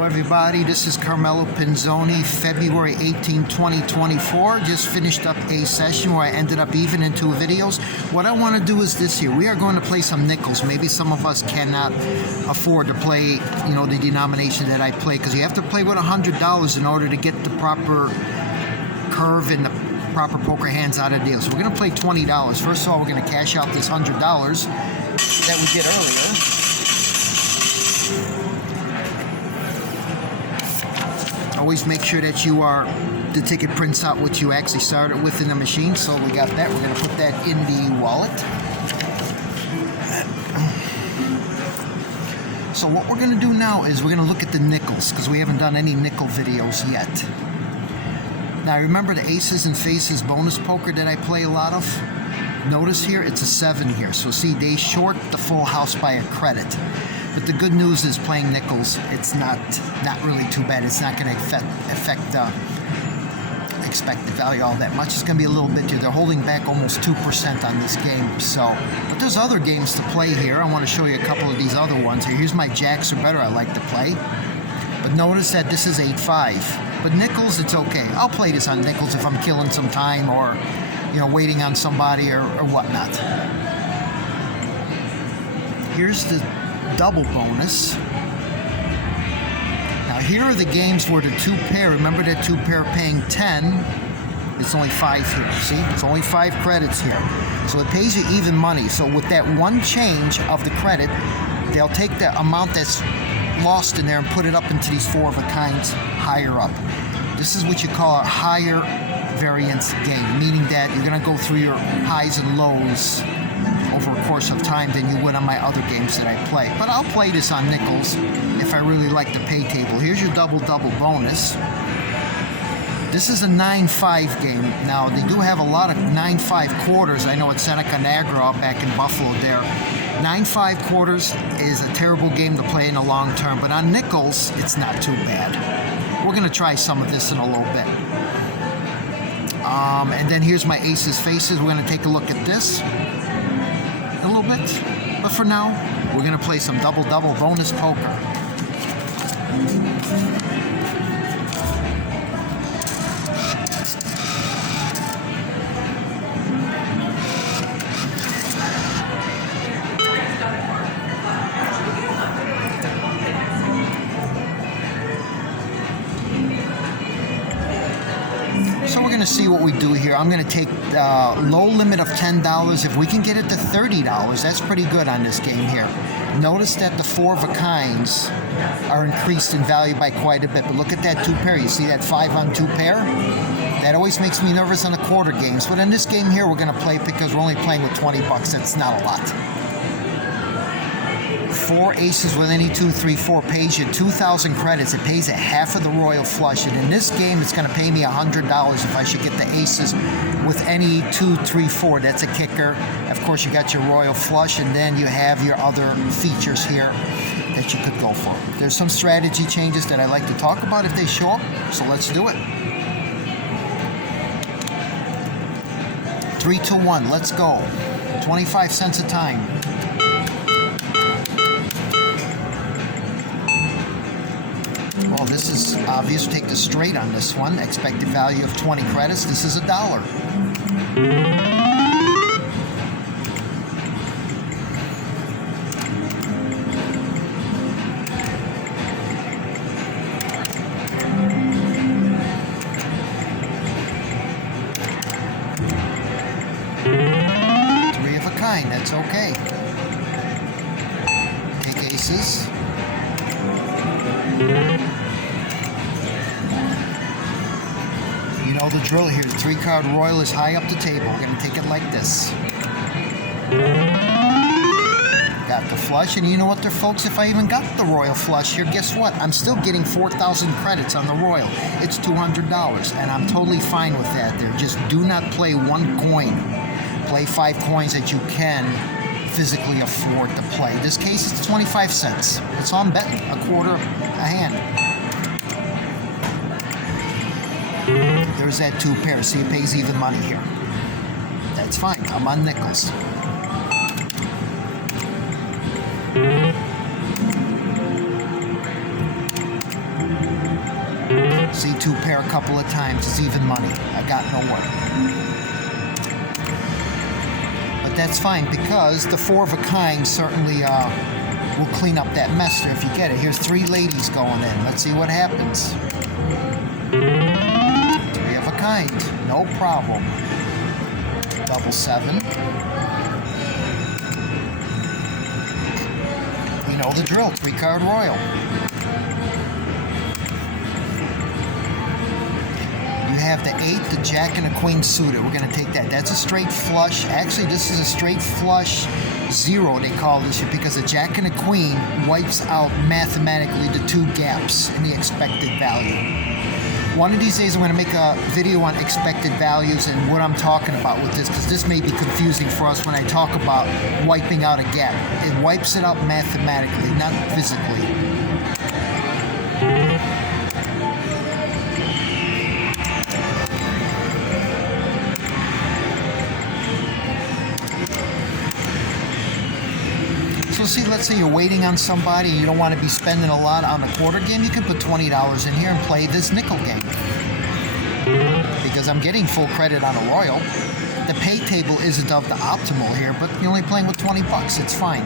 Hello everybody, this is Carmelo Pinzoni, February 18, 2024. Just finished up a session where I ended up even in 2 videos. What I want to do is this here. We are going to play some nickels. Maybe some of us cannot afford to play, the denomination that I play, because you have to play with $100 in order to get the proper curve and the proper poker hands out of deals. So we're going to play $20. First of all, we're going to cash out this $100 that we did earlier. Always make sure that the ticket prints out what you actually started with in the machine. So we got that. We're going to put that in the wallet. So what we're going to do now is we're going to look at the nickels, because we haven't done any nickel videos yet. Now remember the aces and faces bonus poker that I play a lot of? Notice here it's a 7 here. So see, they short the full house by a credit. But the good news is playing nickels, it's not really too bad. It's not going to affect expected value all that much. It's going to be a little bit here. They're holding back almost 2% on this game. But there's other games to play here. I want to show you a couple of these other ones here. Here's my jacks or better I like to play. But notice that this is 8-5. But nickels, it's okay. I'll play this on nickels if I'm killing some time or waiting on somebody or whatnot. Here's the double bonus. Now here are the games where the 2 pair, remember that 2 pair paying 10, it's only 5 here, see? It's only 5 credits here. So it pays you even money. So with that one change of the credit, they'll take the amount that's lost in there and put it up into these 4 of a kinds higher up. This is what you call a higher variance game, meaning that you're going to go through your highs and lows over a course of time than you would on my other games that I play. But I'll play this on nickels if I really like the pay table. Here's your double-double bonus. This is a 9-5 game. Now, they do have a lot of 9-5 quarters. I know at Seneca Niagara back in Buffalo there. 9-5 quarters is a terrible game to play in the long term, but on nickels, it's not too bad. We're going to try some of this in a little bit. And then here's my aces faces. We're going to take a look at this a little bit. But for now, we're going to play some double-double bonus poker. So we're going to see what we do here. I'm going to take low limit of $10. If we can get it to $30, that's pretty good on this game here. Notice that the 4 of a kinds are increased in value by quite a bit. But look at that 2 pair. You see that 5 on 2 pair? That always makes me nervous on the quarter games. But in this game here, we're going to play because we're only playing with 20 bucks. That's not a lot. 4 aces with any 2, 3, 4 pays you 2,000 credits. It pays at half of the royal flush. And in this game, it's going to pay me $100 if I should get the aces with any 2, 3, 4. That's a kicker. Of course, you got your royal flush, and then you have your other features here that you could go for. There's some strategy changes that I like to talk about if they show up. So let's do it. 3, 2, 1. Let's go. 25 cents a time. Well, this is obvious. Take the straight on this one. Expected value of 20 credits. This is $1. Three of a kind. That's okay. Take aces. You know the drill here. The 3-card royal is high up the table. We're going to take it like this. Got the flush, and you know what there, folks? If I even got the royal flush here, guess what? I'm still getting 4,000 credits on the royal. It's $200, and I'm totally fine with that there. Just do not play 1 coin. Play 5 coins that you can physically afford to play. In this case, it's 25 cents. That's all I'm betting. A quarter a hand. There's that 2 pair. See, it pays even money here. That's fine. I'm on nickels. two pair a couple of times. It's even money. I got nowhere. But that's fine because the four of a kind certainly will clean up that mess there if you get it. Here's three ladies going in. Let's see what happens. Three of a kind. No problem. Double seven. You know the drill. Three-card royal. You have the 8, the jack, and the queen suited. We're going to take that. That's a straight flush. Actually, this is a straight flush 0, they call this here, because the jack and the queen wipes out mathematically the two gaps in the expected value. One of these days I'm going to make a video on expected values and what I'm talking about with this, because this may be confusing for us when I talk about wiping out a gap. It wipes it out mathematically, not physically. So see, let's say you're waiting on somebody and you don't want to be spending a lot on a quarter game, you can put $20 in here and play this nickel game. Because I'm getting full credit on a royal. The pay table isn't of the optimal here, but you're only playing with 20 bucks. It's fine.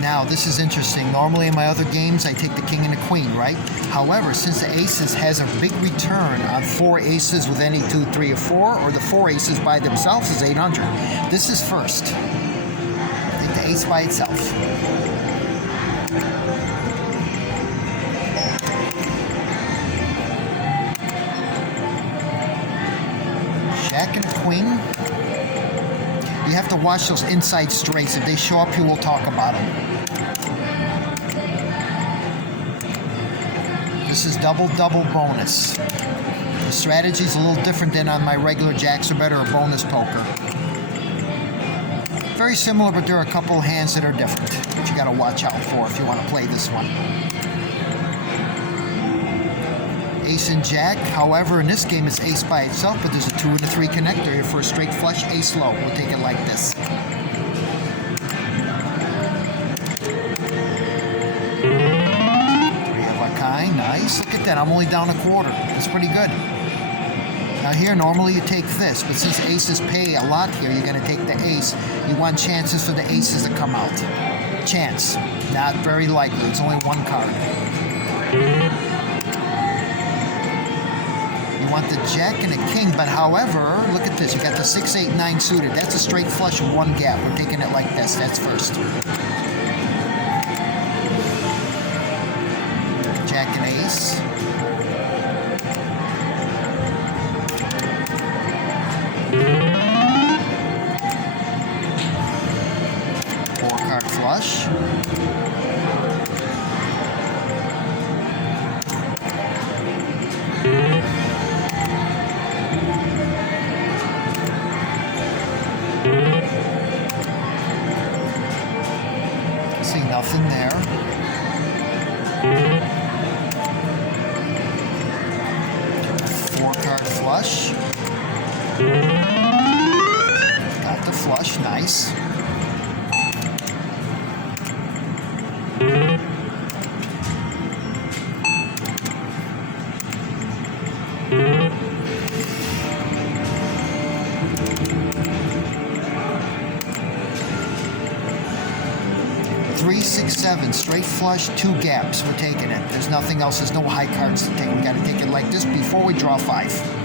Now, this is interesting. Normally in my other games, I take the king and the queen, right? However, since the aces has a big return on 4 aces with any 2, 3, or 4, or the 4 aces by themselves is 800. This is first. Take the ace by itself. Jack and queen. You have to watch those inside straights. If they show up here, we'll talk about them. This is double-double bonus. The strategy is a little different than on my regular jacks or better or bonus poker. Very similar, but there are a couple of hands that are different that you got to watch out for if you want to play this one. Ace and jack. However, in this game it's ace by itself, but there's a 2 and a 3 connector here for a straight flush ace low. We'll take it like this. Nice. Look at that. I'm only down a quarter. That's pretty good. Now here, normally you take this, but since aces pay a lot here, you're going to take the ace. You want chances for the aces to come out. Chance. Not very likely. It's only one card. You want the jack and the king, but however, look at this. You got the 6, 8, 9 suited. That's a straight flush with one gap. We're taking it like this. That's first. Jack and ace. Four-card flush. See nothing there. Flush. Got the flush, nice. Three, 6, 7, straight flush, 2 gaps. We're taking it. There's nothing else. There's no high cards to take. We got to take it like this before we draw 5.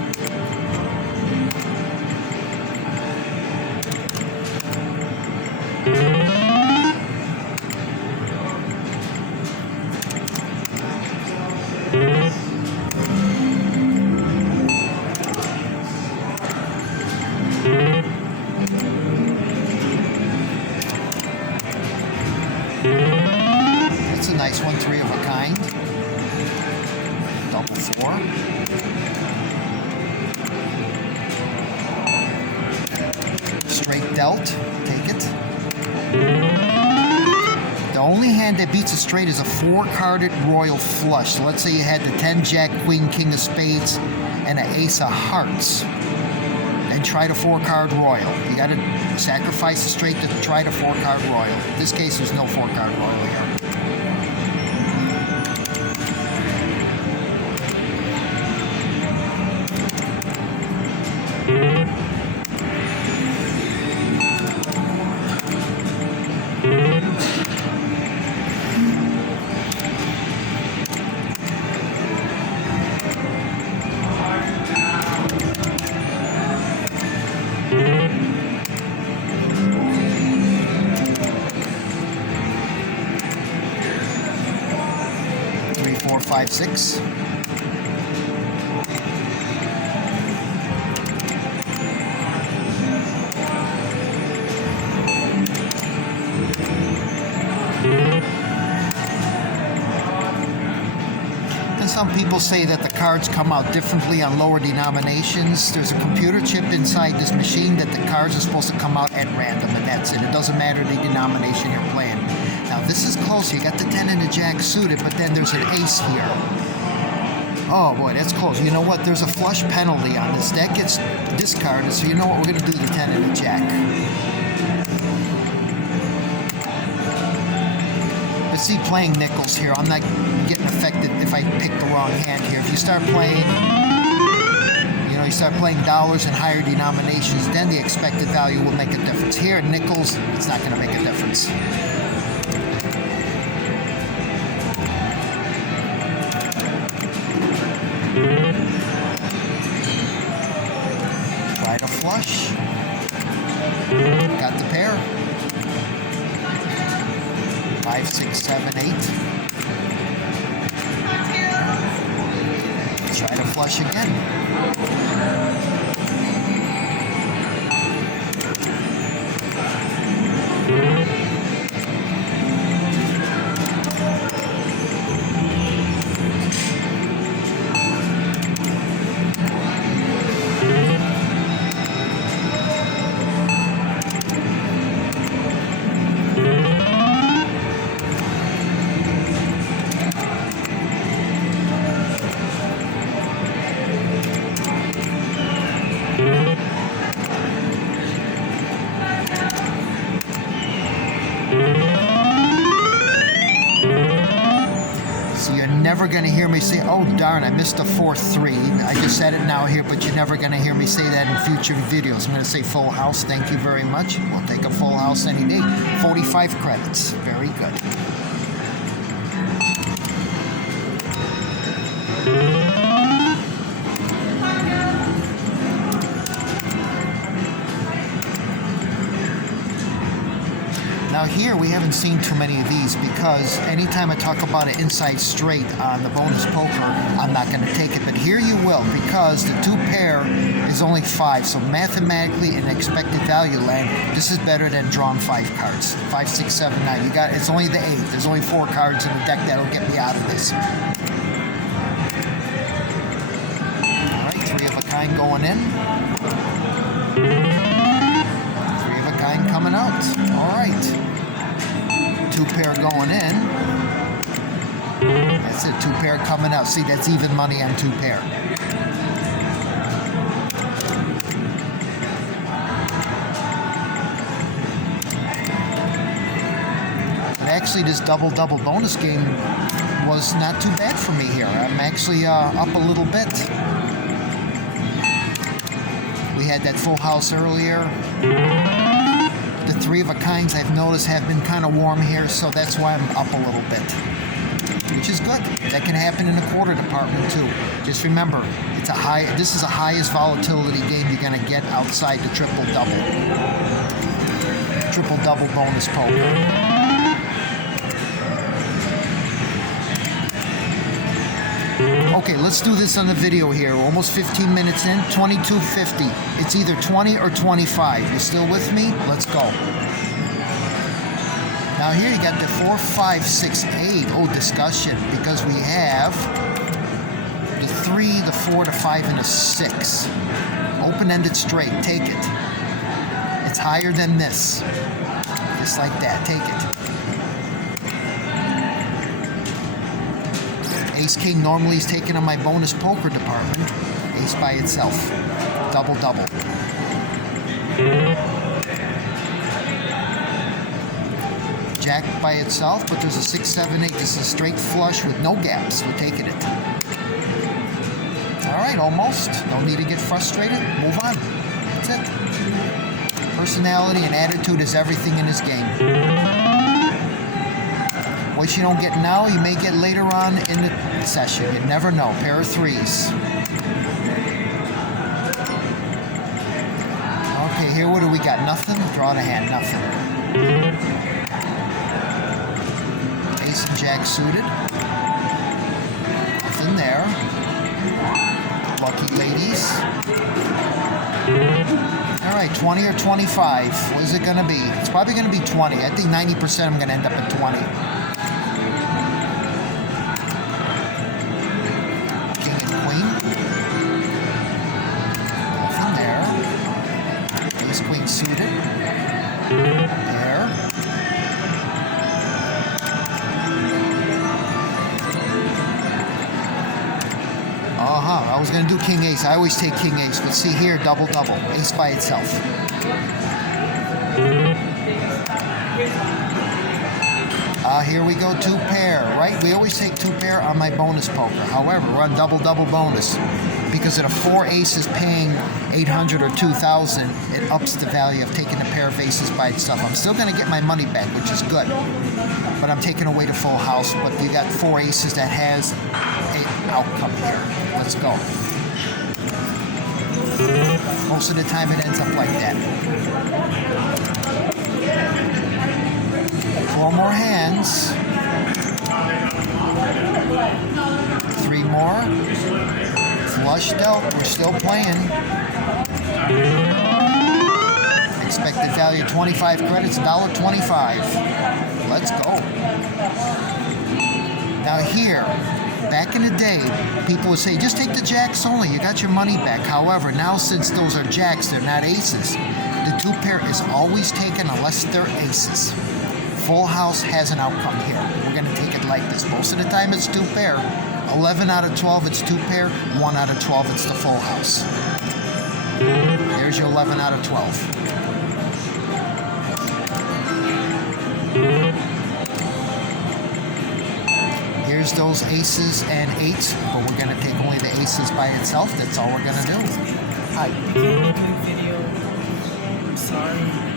That's a nice one, 3 of a kind. Double 4. Straight dealt, take it. The only hand that beats a straight is a 4-carded royal flush. So let's say you had the 10, jack, queen, king of spades, and an ace of hearts. Then try the 4-card royal. You got to sacrifice the straight to try the 4-card royal. In this case, there's no 4-card royal here. Three, four, five, six. Some people say that the cards come out differently on lower denominations. There's a computer chip inside this machine that the cards are supposed to come out at random, and that's it. It doesn't matter the denomination you're playing. Now this is close. You got the 10 and the jack suited, but then there's an ace here. Oh boy, that's close. You know what? There's a flush penalty on this. That gets discarded, so you know what? We're going to do the 10 and the jack. You see playing nickels here. I'm not getting affected if I pick the wrong hand here. If you start playing, you know, you start playing dollars and higher denominations, then the expected value will make a difference. Here, nickels, it's not going to make a difference. Try to flush. Got the pair. 5, 6, 7, 8. Try to flush again. Never going to hear me say, oh darn, I missed a 4-3. I just said it now here, but you're never going to hear me say that in future videos. I'm going to say full house, thank you very much. We'll take a full house any day. 45 credits, very good. Now here we haven't seen too many of these because anytime I talk about an inside straight on the bonus poker, I'm not going to take it. But here you will, because the 2 pair is only 5. So mathematically in expected value land, this is better than drawn 5 cards. 5, 6, 7, 9. You got it's only the 8. There's only 4 cards in the deck that'll get me out of this. Alright, 3 of a kind going in. 3 of a kind coming out. Alright. 2 pair going in. That's it, 2 pair coming out. See, that's even money on 2 pair. But actually, this double-double bonus game was not too bad for me here. I'm actually up a little bit. We had that full house earlier. The 3 of a kinds I've noticed have been kind of warm here, so that's why I'm up a little bit, which is good. That can happen in the quarter department too. Just remember, it's a high. This is the highest volatility game you're going to get outside the triple-double bonus poker. Okay, let's do this on the video here. We're almost 15 minutes in, 22.50. It's either 20 or 25. You still with me? Let's go. Now here you got the 4, 5, 6, 8. Oh, discussion, because we have the 3, the 4, the 5, and the 6. Open-ended straight. Take it. It's higher than this. Just like that. Take it. Ace-King normally is taken on my bonus poker department. Ace by itself. Double-double. Jack by itself, but there's a 6, 7, 8. This is a straight flush with no gaps. We're taking it. All right, almost. No need to get frustrated. Move on. That's it. Personality and attitude is everything in this game. What you don't get now, you may get later on in the session. You never know. Pair of threes. Okay, here what do we got? Nothing? Draw the hand. Nothing. Ace and Jack suited. Nothing there. Lucky ladies. All right, 20 or 25. What is it going to be? It's probably going to be 20. I think 90% I'm going to end up at 20. King and queen. Nothing there. Ace, queen suited. There. I was going to do king ace. I always take king ace, but see here, double double. Ace by itself. Here we go, 2 pair, right? We always take 2 pair on my bonus poker. However, we're on double double bonus. Because at a 4 aces paying 800 or 2,000, it ups the value of taking a pair of aces by itself. I'm still going to get my money back, which is good. But I'm taking away the full house. But you got 4 aces that has an outcome here. Let's go. Most of the time it ends up like that. 4 more hands. 3 more. Flush dealt. We're still playing. Expected value 25 credits, $1.25. Let's go. Now here, back in the day, people would say, just take the jacks only. You got your money back. However, now since those are jacks, they're not aces. The 2 pair is always taken unless they're aces. Full house has an outcome here. We're going to take it like this. Most of the time it's 2 pair. 11 out of 12 it's 2 pair. 1 out of 12 it's the full house. There's your 11 out of 12. Here's those aces and 8s, but we're going to take only the aces by itself. That's all we're going to do. Hi. Video. I'm sorry.